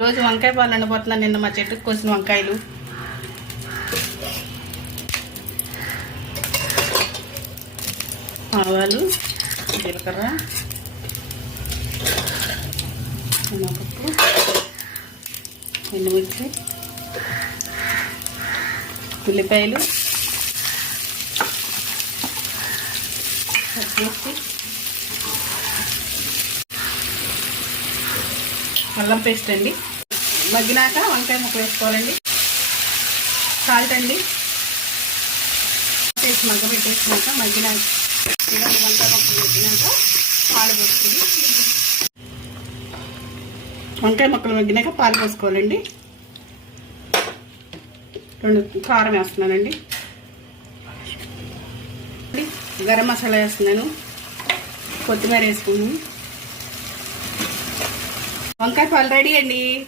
రోజు వంకాయ పాలు వండిపోతున్నాను. నిన్న మా చెట్టుకు కోసిన వంకాయలు. ఆవాలు, జీలకర్ర, మినపప్పు, ఎండుమిర్చి, ఉల్లిపాయలు, పచ్చిమిర్చి, అల్లం పేస్ట్ అండి. మగ్గినాక వంకాయ ముక్క వేసుకోవాలండి. సాల్ట్ అండి వేసి మగ్గబెట్టేసినాక మగ్గినాక వంకాయ ముక్క మగ్గినాక పాలు పోసుకుని వంకాయ ముక్కలు మగ్గినాక పాలు పోసుకోవాలండి. 2 కారం వేస్తున్నానండి. గరం మసాలా వేస్తున్నాను. కొత్తిమీర వేసుకున్నాను. వంకాయ పాలు రెడీ అండి.